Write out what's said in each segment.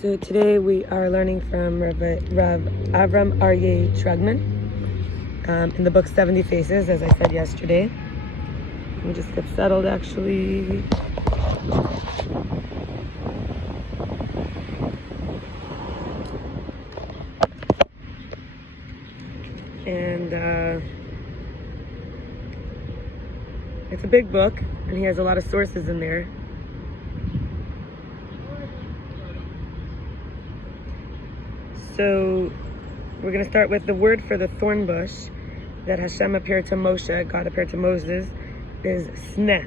So today we are learning from Rav Avraham Aryeh Trugman in the book 70 Faces, as I said yesterday. Let me just get settled actually. And it's a big book, and he has a lot of sources in there. So we're going to start with the word for the thorn bush that Hashem appeared to Moshe, God appeared to Moses, is sneh.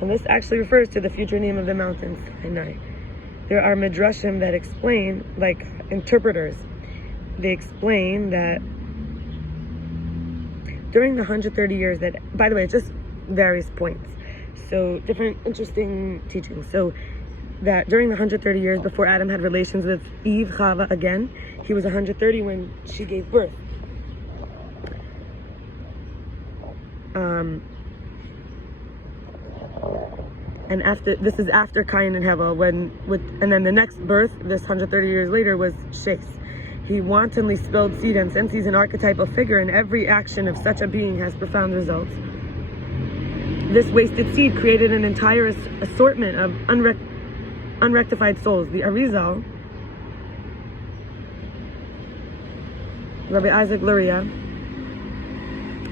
And this actually refers to the future name of the mountain, Sinai. There are midrashim that explain, like interpreters, they explain that during the 130 years that, by the way, it's just various points. So different interesting teachings. So that during the 130 years before Adam had relations with Eve, Chava again, he was 130 when she gave birth. And this is after Cain and Hevel, and then the next birth, this 130 years later, was Shes. He wantonly spilled seed, and since he's an archetypal figure and every action of such a being has profound results, this wasted seed created an entire assortment of unrectified souls. The Arizal, Rabbi Isaac Luria,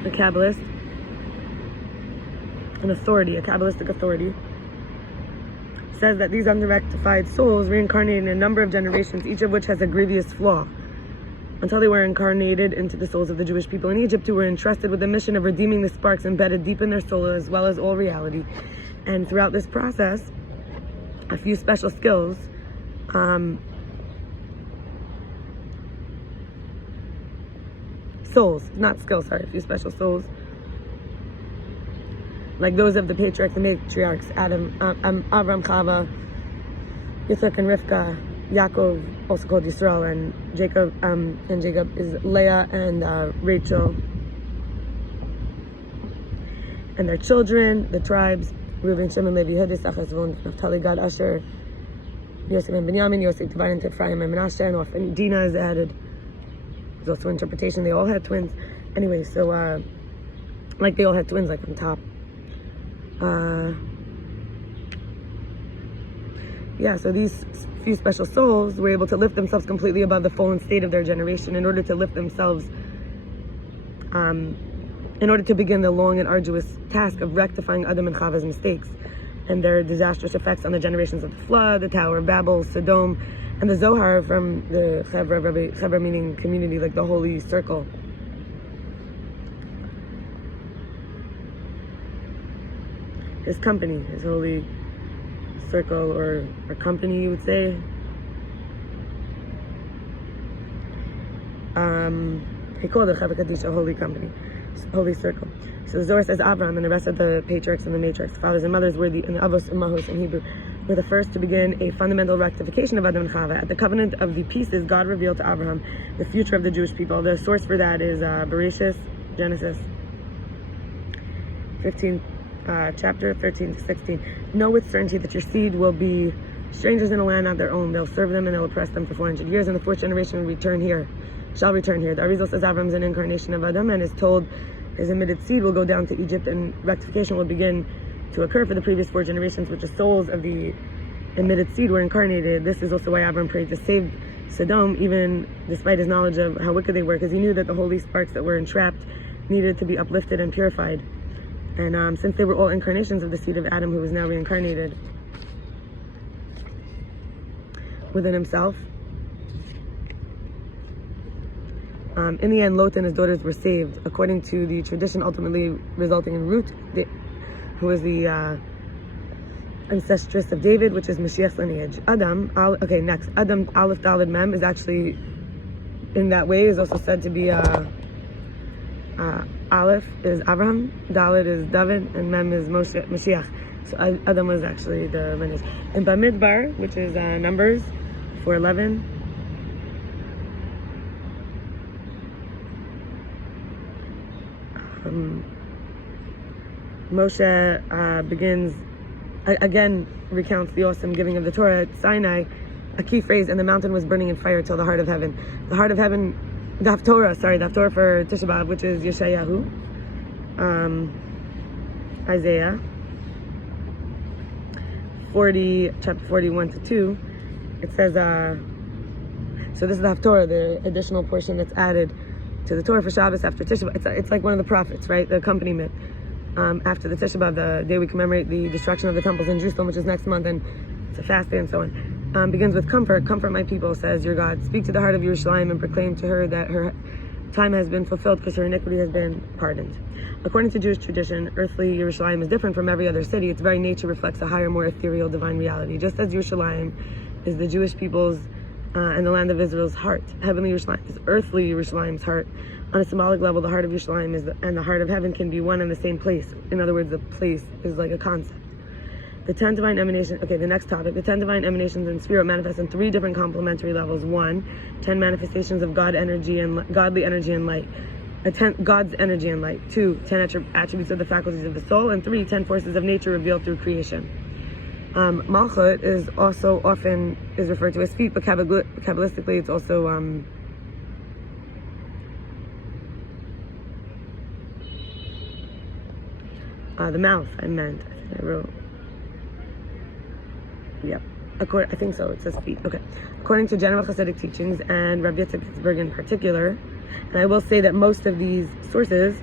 a Kabbalist, an authority, a Kabbalistic authority, says that these unrectified souls reincarnated in a number of generations, each of which has a grievous flaw, until they were incarnated into the souls of the Jewish people in Egypt, who were entrusted with the mission of redeeming the sparks embedded deep in their soul as well as all reality. And throughout this process, a few special skills a few special souls, like those of the matriarchs, Adam, Avram, Chava, Yitzchak and Rivka, Yaakov, also called Yisrael, and Jacob, and Jacob is Leah and Rachel, and their children, the tribes, Reuben, Shimon, Levi, Yehuda, Issachar, Zvulun, Naphtali, Gad, Asher, Yosef and Binyamin, Yosef divided into Ephraim and Menashe, and orphan Dinah is added. There's also interpretation, they all had twins. Anyway, so, like they all had twins, like on top. So these few special souls were able to lift themselves completely above the fallen state of their generation in order to lift themselves, in order to begin the long and arduous task of rectifying Adam and Chava's mistakes and their disastrous effects on the generations of the flood, the Tower of Babel, Sodom, and the Zohar from the chevra meaning community, like the holy circle. His company, his holy circle, or company, you would say. He called it chevra kadisha, holy company, holy circle. So the Zohar says Abraham and the rest of the patriarchs and the matriarchs, fathers and mothers, were and the avos and mahos in Hebrew, were the first to begin a fundamental rectification of Adam and Chava. At the covenant of the pieces, God revealed to Abraham the future of the Jewish people. The source for that is bereishis, Genesis 15. Chapter 13 to 16. Know with certainty that your seed will be strangers in a land not their own. They'll serve them and they'll oppress them for 400 years, and the fourth generation shall return here. The Arizal says Avram is an incarnation of Adam and is told his emitted seed will go down to Egypt, and rectification will begin to occur for the previous 4 generations, which the souls of the emitted seed were incarnated. This is also why Avram prayed to save Sodom, even despite his knowledge of how wicked they were, because he knew that the holy sparks that were entrapped needed to be uplifted and purified. And since they were all incarnations of the seed of Adam, who was now reincarnated within himself, in the end, Lot and his daughters were saved, according to the tradition, ultimately resulting in Ruth, who was the ancestress of David, which is Mashiach's lineage. Adam, Aleph Daled Mem, is actually, in that way, is also said to be Aleph is Abraham, Dalet is David, and Mem is Mashiach. So Adam was actually the lineage. In Bamidbar, which is Numbers 4:11, Moshe begins, again recounts the awesome giving of the Torah at Sinai, a key phrase, and the mountain was burning in fire till the heart of heaven. The heart of heaven, the Haftorah for Tisha B'Av, which is Yeshayahu, Isaiah 40, chapter 41 to 2, it says, so this is the Haftorah, the additional portion that's added to the Torah for Shabbos after Tisha B'Av. It's like one of the prophets, right? The accompaniment. After the Tisha B'Av, the day we commemorate the destruction of the temples in Jerusalem, which is next month, and it's a fast day and so on. Begins with comfort. Comfort my people, says your God. Speak to the heart of Yerushalayim and proclaim to her that her time has been fulfilled because her iniquity has been pardoned. According to Jewish tradition, earthly Yerushalayim is different from every other city. Its very nature reflects a higher, more ethereal, divine reality. Just as Yerushalayim is the Jewish people's and the land of Israel's heart, heavenly Yerushalayim is earthly Yerushalayim's heart. On a symbolic level, the heart of Yerushalayim and the heart of heaven can be one and the same place. In other words, the place is like a concept. The 10 divine emanations, the next topic, the 10 divine emanations in Sphira manifest in 3 different complementary levels. 1, 10 manifestations of godly energy and light. God's energy and light. 2, 10 attributes of the faculties of the soul. And 3, 10 forces of nature revealed through creation. Malchut is also often referred to as feet, but Kabbalistically it's also the mouth. I wrote. Yep. I think so. It says feet. Okay. According to general Hasidic teachings and Rav Yitzchak Ginsburg in particular, and I will say that most of these sources,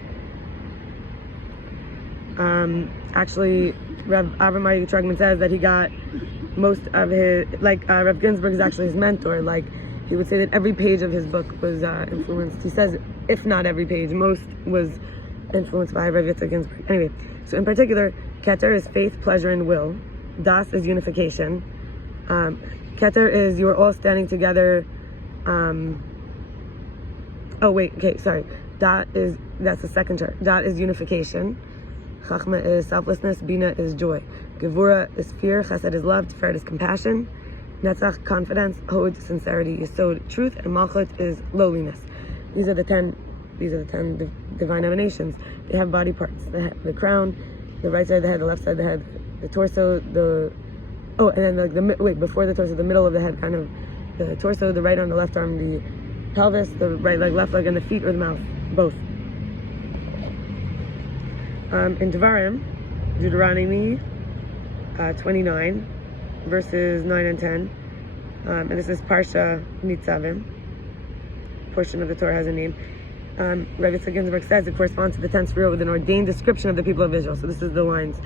actually, Rabbi Avraham Aryeh Trugman says that he got most of his, Rav Ginsburg is actually his mentor. He would say that every page of his book was influenced. He says, if not every page, most was influenced by Rav Yitzchak Ginsburg. Anyway, so in particular, Keter is faith, pleasure, and will. Das is unification. Keter is you are all standing together. That's the second chart. Dat is unification. Chachma is selflessness. Bina is joy. Gevura is fear. Chesed is love. Tiferet is compassion. Netzach, confidence. Hod, sincerity. Yesod, truth. And Malchut is lowliness. These are the 10 divine emanations. They have body parts. The crown, the right side of the head, the left side of the head, the torso, and then before the torso, the middle of the head, kind of the torso, the right arm, the left arm, the pelvis, the right leg, left leg, and the feet or the mouth, both. In devarim, Deuteronomy 29, verses 9 and 10, and this is parsha nitzavim. Portion of the Torah has a name. Rabbi Yitzchak Ginsburg says it corresponds to the 10th Sphira with an ordained description of the people of Israel. So this is the lines.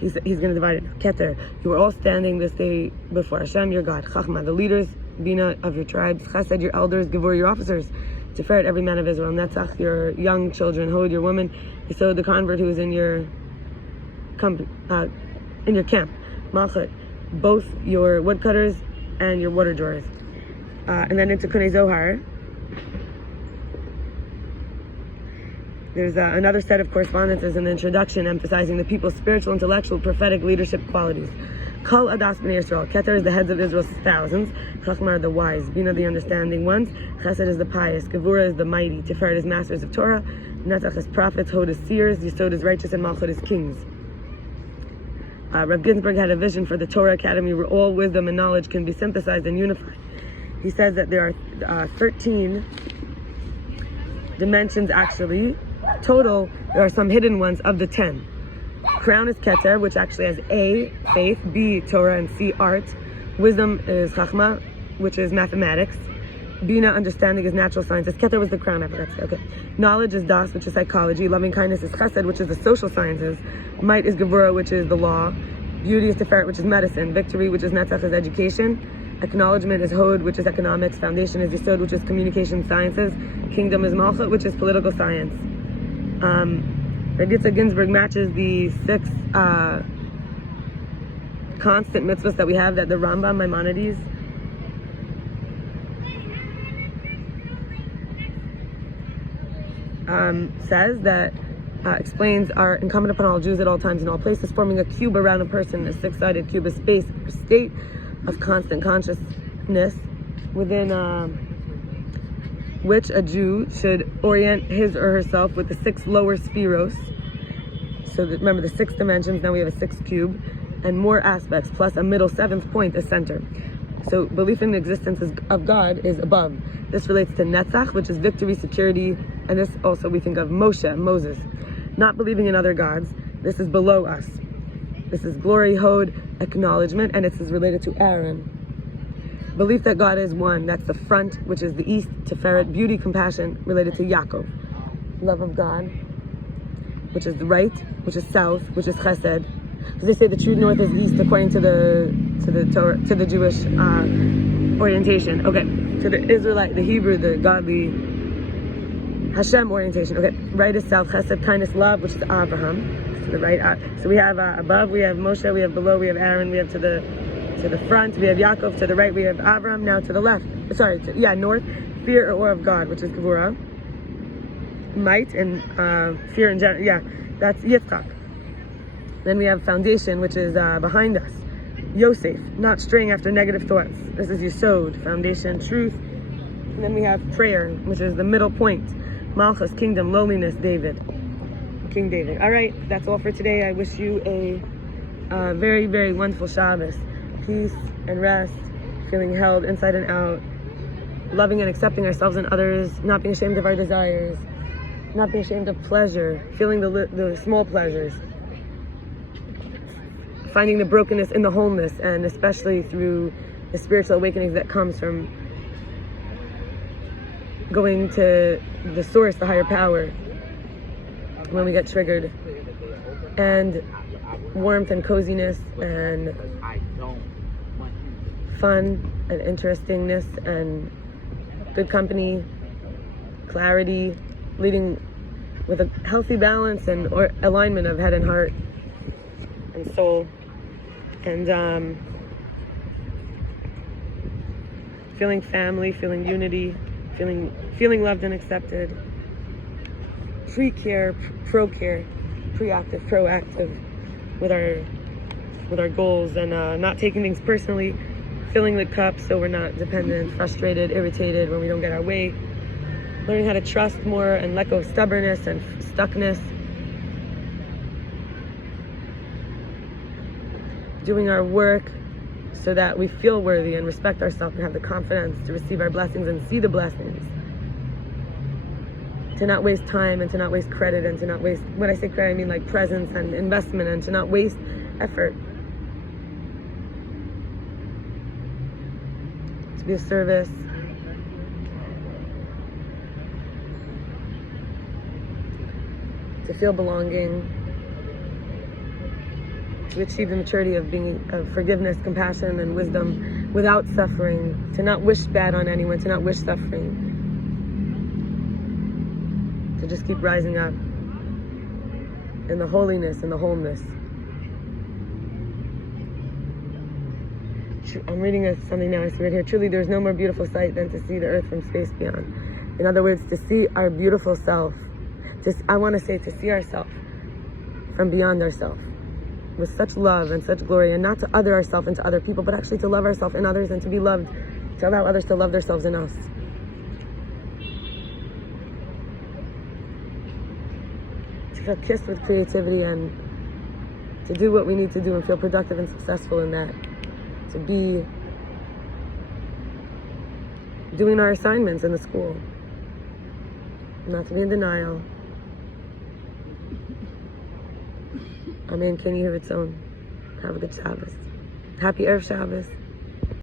He's going to divide it. Keter, you are all standing this day before Hashem, your God. Chachma, the leaders, Bina, of your tribes. Chesed, your elders. Gevur, your officers. Tiferet, every man of Israel. Netzach, your young children. Hod, your woman. Yesod, the convert who is in your camp. Malchut, both your woodcutters and your water drawers. And then in tikkunei Zohar, there's another set of correspondences in the introduction emphasizing the people's spiritual, intellectual, prophetic leadership qualities. Kol adas b'nei Yisrael. Keter is the heads of Israel's thousands. Chachma are the wise. Bina the understanding ones. Chesed is the pious. Gevura is the mighty. Tiferet is masters of Torah. Netzach is prophets. Hod is seers. Yesod is righteous. And Malchut is kings. Rav Ginsburg had a vision for the Torah Academy where all wisdom and knowledge can be synthesized and unified. He says that there are 13 dimensions actually. Total, there are some hidden ones of the 10. Crown is Keter, which actually has A, faith, B, Torah, and C, art. Wisdom is Chachma, which is mathematics. Bina, understanding, is natural sciences. Keter was the crown, I forgot to say. Okay. Knowledge is Das, which is psychology. Loving kindness is Chesed, which is the social sciences. Might is Gevura, which is the law. Beauty is Tiferet, which is medicine. Victory, which is Netzach, is education. Acknowledgement is Hod, which is economics. Foundation is Yesod, which is communication sciences. Kingdom is Malchut, which is political science. Rabbi Yitzchak Ginsburg matches the 6 constant mitzvahs that we have, that the Rambam, Maimonides, says that explains are incumbent upon all Jews at all times and all places, forming a cube around a person. A 6-sided cube is space or state of constant consciousness within which a Jew should orient his or herself with the 6 lower spheros. So that, remember the 6 dimensions, now we have a 6th cube, and more aspects, plus a middle 7th point, a center. So belief in the existence of God is above. This relates to netzach, which is victory, security, and this also we think of Moses. Not believing in other gods, this is below us. This is glory, hod, acknowledgement, and this is related to Aaron. Belief that God is one, that's the front, which is the east, Tiferet, beauty, compassion, related to Yaakov. Love of God, which is the right, which is south, which is chesed. Because they say the true north is east according to the Torah, to the Jewish orientation. Okay, to the Israelite, the Hebrew, the godly Hashem orientation. Okay, right is south, chesed, kindness, love, which is Avraham. To the right. So we have above, we have Moshe, we have below, we have Aaron, we have to the front, we have Yaakov, to the right we have Avraham, now to the left, north, fear or awe of God, which is gevura, might, and fear in general, that's Yitzchak. Then we have foundation, which is behind us, Yosef, not straying after negative thoughts. This is Yesod, foundation, truth. And then we have prayer, which is the middle point, Malchus, kingdom, lowliness, King David. All right, that's all for today. I wish you a very, very wonderful Shabbos. Peace and rest, feeling held inside and out, loving and accepting ourselves and others, not being ashamed of our desires, not being ashamed of pleasure, feeling the small pleasures, finding the brokenness in the wholeness, and especially through the spiritual awakenings that comes from going to the source, the higher power, when we get triggered, and warmth and coziness and fun and interestingness and good company, clarity, leading with a healthy balance and alignment of head and heart and soul, and feeling family, feeling unity, feeling loved and accepted, pre-care, pro-care, pre-active, proactive with our goals, and not taking things personally, filling the cup so we're not dependent, frustrated, irritated when we don't get our way, learning how to trust more and let go of stubbornness and stuckness, doing our work so that we feel worthy and respect ourselves and have the confidence to receive our blessings and see the blessings, to not waste time and to not waste credit, and to not waste, when I say credit I mean like presence and investment, and to not waste effort, to be of service, to feel belonging, to achieve the maturity of forgiveness, compassion, and wisdom without suffering, to not wish bad on anyone, to not wish suffering, to just keep rising up in the holiness and the wholeness. I'm reading something now, I see right here. Truly, there is no more beautiful sight than to see the earth from space beyond. In other words, to see our beautiful self. I want to say to see ourselves from beyond ourselves with such love and such glory, and not to other ourselves into other people, but actually to love ourselves in others and to be loved, to allow others to love themselves in us. To feel kissed with creativity and to do what we need to do and feel productive and successful in that. To be doing our assignments in the school. Not to be in denial. Amen. Can you hear its own? Have a good Shabbos. Happy Erev Shabbos.